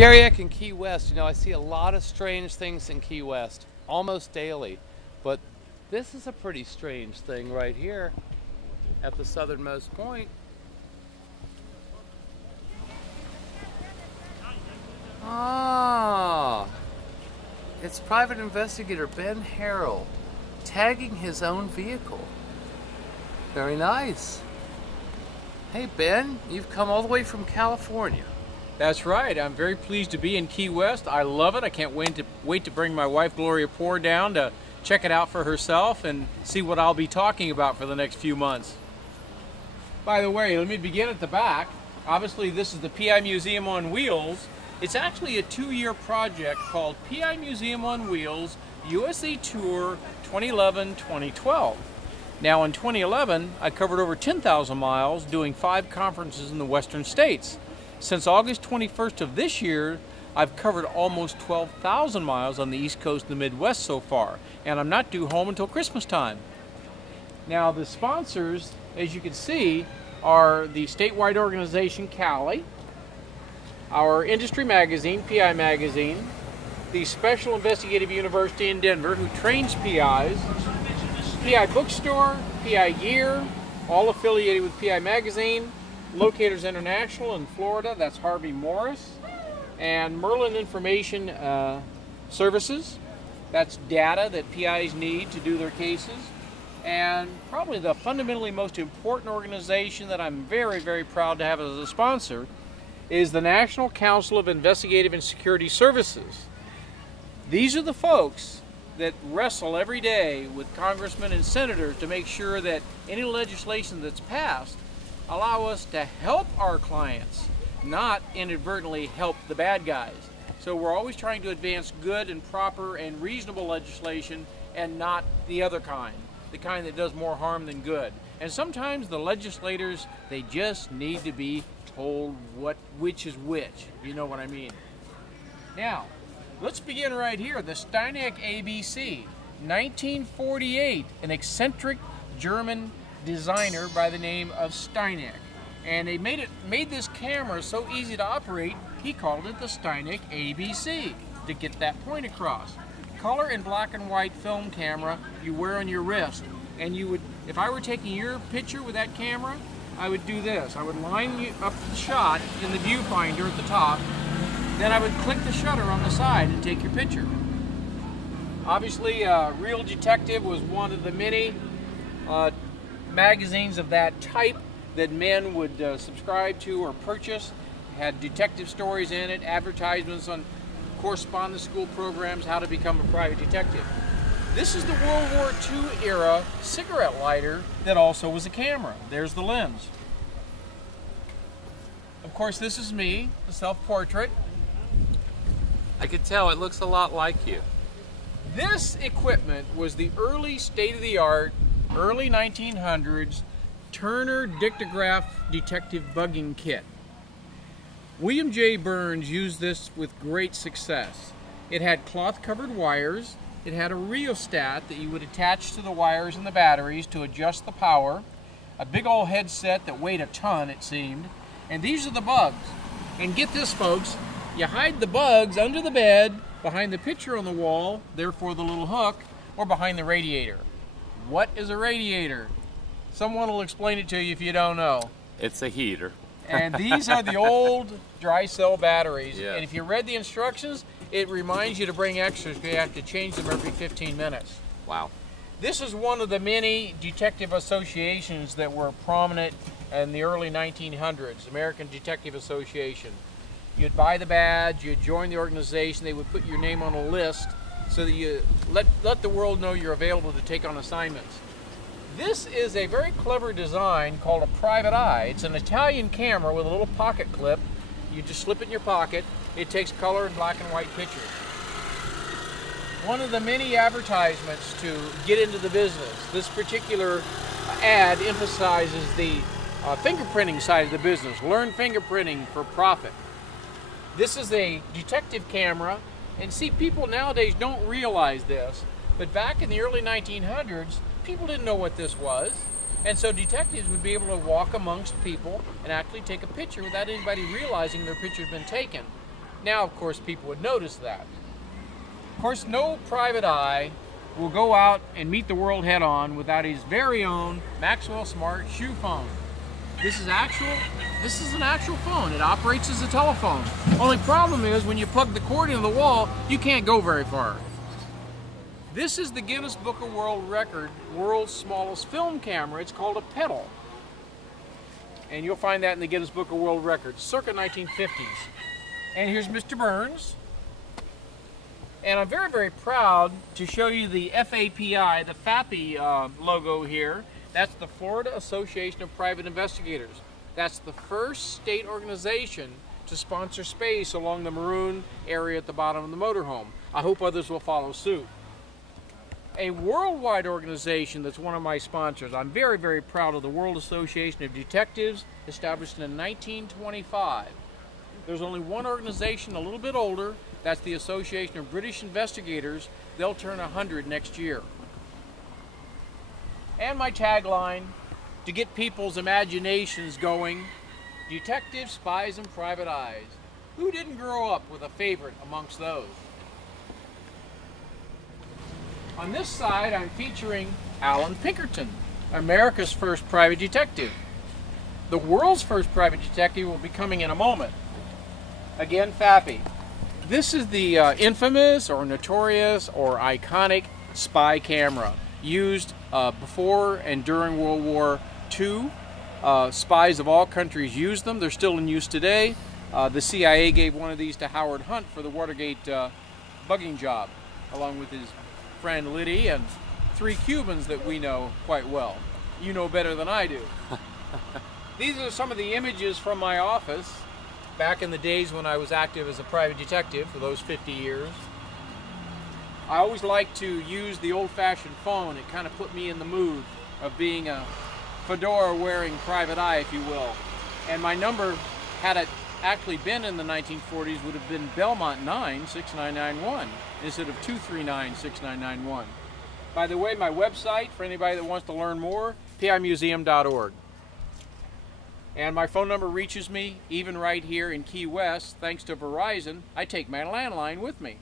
Gary in Key West, you know, I see a lot of strange things in Key West, almost daily, but this is a pretty strange thing right here at the southernmost point. Ah, it's private investigator Ben Harroll tagging his own vehicle. Very nice. Hey Ben, you've come all the way from California. That's right. I'm very pleased to be in Key West. I love it. I can't wait to bring my wife Gloria Poor down to check it out for herself and see what I'll be talking about for the next few months. By the way, let me begin at the back. Obviously, this is the PI Museum on Wheels. It's actually a 2-year project called PI Museum on Wheels USA Tour 2011-2012. Now in 2011, I covered over 10,000 miles doing 5 conferences in the western states. Since August 21st of this year, I've covered almost 12,000 miles on the East Coast and the Midwest so far, and I'm not due home until Christmas time. Now the sponsors, as you can see, are the statewide organization Cali, our industry magazine, PI Magazine, the Special Investigative University in Denver, who trains PIs, PI Bookstore, PI Gear, all affiliated with PI Magazine, Locators International in Florida, that's Harvey Morris, and Merlin Information Services, that's data that PIs need to do their cases, and probably the fundamentally most important organization that I'm very, very proud to have as a sponsor is the National Council of Investigative and Security Services. These are the folks that wrestle every day with congressmen and senators to make sure that any legislation that's passed allow us to help our clients, not inadvertently help the bad guys. So we're always trying to advance good and proper and reasonable legislation and not the other kind, the kind that does more harm than good. And sometimes the legislators, they just need to be told which is which, you know what I mean. Now, let's begin right here. The Steineck ABC, 1948, an eccentric German designer by the name of Steineck. And they made this camera so easy to operate, he called it the Steineck ABC to get that point across. Color and black and white film camera you wear on your wrist. And you would, if I were taking your picture with that camera, I would do this. I would line you up the shot in the viewfinder at the top, then I would click the shutter on the side and take your picture. Obviously, Real Detective was one of the many magazines of that type that men would subscribe to or purchase. It had detective stories in it, advertisements on correspondence school programs, how to become a private detective. This is the World War II era cigarette lighter that also was a camera. There's the lens. Of course, this is me, the self-portrait. I could tell it looks a lot like you. This equipment was the early state-of-the-art, early 1900s Turner dictograph detective bugging kit. William J. Burns used this with great success. It had cloth-covered wires. It had a rheostat that you would attach to the wires and the batteries to adjust the power. A big old headset that weighed a ton, it seemed. And these are the bugs. And get this, folks, you hide the bugs under the bed, behind the picture on the wall, therefore the little hook, or behind the radiator. What is a radiator? Someone will explain it to you if you don't know. It's a heater. And these are the old dry cell batteries. Yes. And if you read the instructions, it reminds you to bring extras because you have to change them every 15 minutes. Wow. This is one of the many detective associations that were prominent in the early 1900s, American Detective Association. You'd buy the badge, you'd join the organization, they would put your name on a list so that you let the world know you're available to take on assignments. This is a very clever design called a private eye. It's an Italian camera with a little pocket clip. You just slip it in your pocket. It takes color and black and white pictures. One of the many advertisements to get into the business. This particular ad emphasizes the fingerprinting side of the business. Learn fingerprinting for profit. This is a detective camera, and see, people nowadays don't realize this, but back in the early 1900s, people didn't know what this was, and so detectives would be able to walk amongst people and actually take a picture without anybody realizing their picture had been taken. Now, of course, people would notice that. Of course, no private eye will go out and meet the world head-on without his very own Maxwell Smart shoe phone. This is an actual phone. It operates as a telephone. Only problem is when you plug the cord into the wall, you can't go very far. This is the Guinness Book of World Record, world's smallest film camera. It's called a pedal. And you'll find that in the Guinness Book of World Records, circa 1950s. And here's Mr. Burns. And I'm very, very proud to show you the FAPI, the FAPI logo here. That's the Florida Association of Private Investigators. That's the first state organization to sponsor space along the maroon area at the bottom of the motorhome. I hope others will follow suit. A worldwide organization that's one of my sponsors. I'm very, very proud of the World Association of Detectives, established in 1925. There's only one organization a little bit older. That's the Association of British Investigators. They'll turn 100 next year. And my tagline, to get people's imaginations going, detectives, spies, and private eyes. Who didn't grow up with a favorite amongst those? On this side, I'm featuring Alan Pinkerton, America's first private detective. The world's first private detective will be coming in a moment. Again, FAPI. This is the infamous or notorious or iconic spy camera used before and during World War II. Spies of all countries used them. They're still in use today. The CIA gave one of these to Howard Hunt for the Watergate bugging job, along with his friend Liddy and 3 Cubans that we know quite well. You know better than I do. These are some of the images from my office back in the days when I was active as a private detective for those 50 years. I always like to use the old-fashioned phone. It kind of put me in the mood of being a fedora-wearing private eye, if you will. And my number, had it actually been in the 1940s, would have been Belmont 96991 instead of 2396991. By the way, my website, for anybody that wants to learn more, pimuseum.org. And my phone number reaches me even right here in Key West. Thanks to Verizon, I take my landline with me.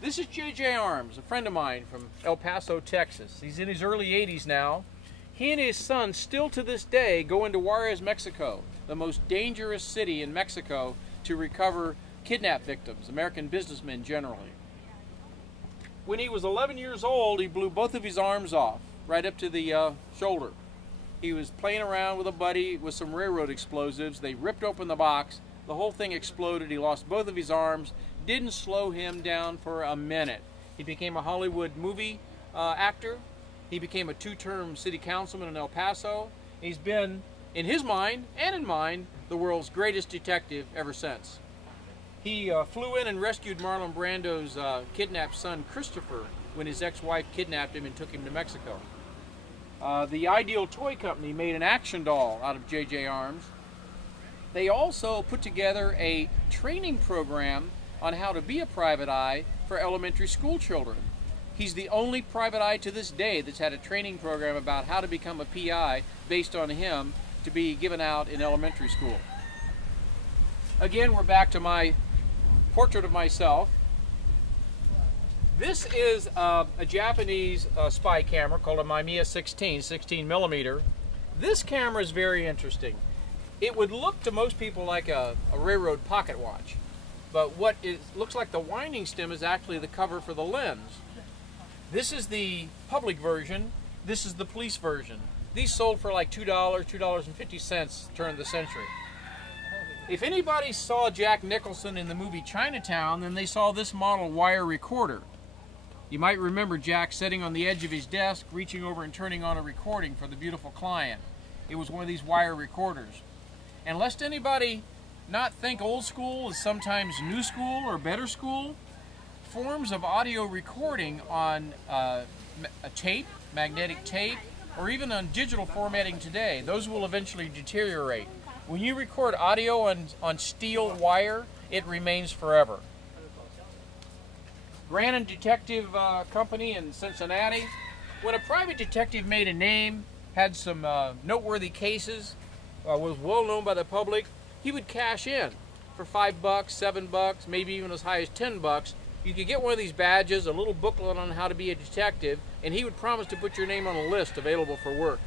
This is J.J. Arms, a friend of mine from El Paso, Texas. He's in his early 80s now. He and his son still to this day go into Juarez, Mexico, the most dangerous city in Mexico, to recover kidnap victims, American businessmen generally. When he was 11 years old, he blew both of his arms off, right up to the shoulder. He was playing around with a buddy with some railroad explosives. They ripped open the box. The whole thing exploded. He lost both of his arms. Didn't slow him down for a minute. He became a Hollywood movie actor. He became a 2-term city councilman in El Paso. He's been, in his mind and in mine, the world's greatest detective ever since. He flew in and rescued Marlon Brando's kidnapped son, Christopher, when his ex-wife kidnapped him and took him to Mexico. The Ideal Toy Company made an action doll out of J.J. Arms. They also put together a training program on how to be a private eye for elementary school children. He's the only private eye to this day that's had a training program about how to become a PI based on him to be given out in elementary school. Again, we're back to my portrait of myself. This is a Japanese spy camera called a Mamiya 16 millimeter. This camera is very interesting. It would look to most people like a railroad pocket watch, but what it looks like, the winding stem, is actually the cover for the lens. This is the public version. This is the police version. These sold for like $2, $2.50 turn of the century. If anybody saw Jack Nicholson in the movie Chinatown, then they saw this model wire recorder. You might remember Jack sitting on the edge of his desk, reaching over and turning on a recording for the beautiful client. It was one of these wire recorders. And lest anybody not think old school is sometimes new school or better school, forms of audio recording on a tape, magnetic tape, or even on digital formatting today, those will eventually deteriorate. When you record audio on steel wire, it remains forever. Grannon Detective Company in Cincinnati. When a private detective made a name, had some noteworthy cases, was well known by the public, he would cash in. for $5, $7, maybe even as high as $10. You could get one of these badges, a little booklet on how to be a detective, and he would promise to put your name on a list available for work.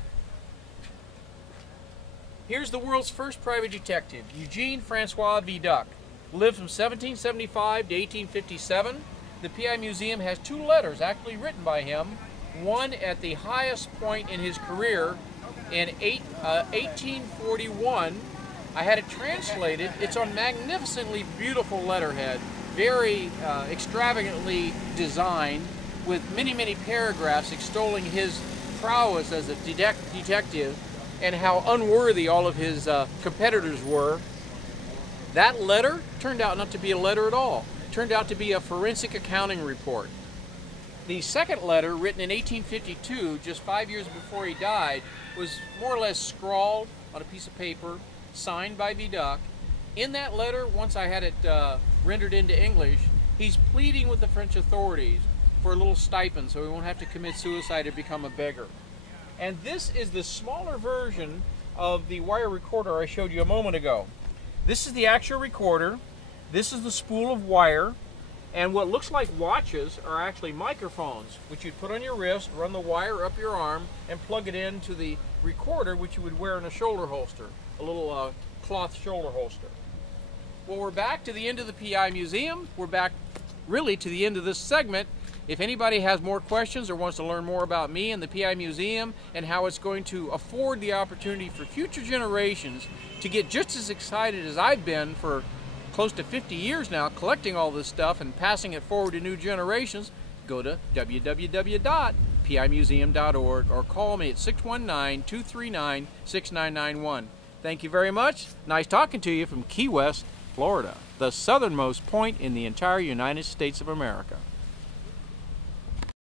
Here's the world's first private detective, Eugene Francois Vidocq. Lived from 1775 to 1857. The PI Museum has 2 letters actually written by him, one at the highest point in his career in 1841. I had it translated. It's on magnificently beautiful letterhead, very extravagantly designed, with many, many paragraphs extolling his prowess as a detective and how unworthy all of his competitors were. That letter turned out not to be a letter at all. It turned out to be a forensic accounting report. The second letter, written in 1852, just 5 years before he died, was more or less scrawled on a piece of paper, signed by Vidocq. In that letter, once I had it rendered into English, he's pleading with the French authorities for a little stipend so he won't have to commit suicide or become a beggar. And this is the smaller version of the wire recorder I showed you a moment ago. This is the actual recorder. This is the spool of wire. And what looks like watches are actually microphones, which you'd put on your wrist, run the wire up your arm, and plug it into the recorder, which you would wear in a shoulder holster, a little cloth shoulder holster. Well, we're back to the end of the PI Museum. We're back really to the end of this segment. If anybody has more questions or wants to learn more about me and the PI Museum and how it's going to afford the opportunity for future generations to get just as excited as I've been for close to 50 years now collecting all this stuff and passing it forward to new generations, go to www.pimuseum.org or call me at 619-239-6991. Thank you very much. Nice talking to you from Key West, Florida, the southernmost point in the entire United States of America.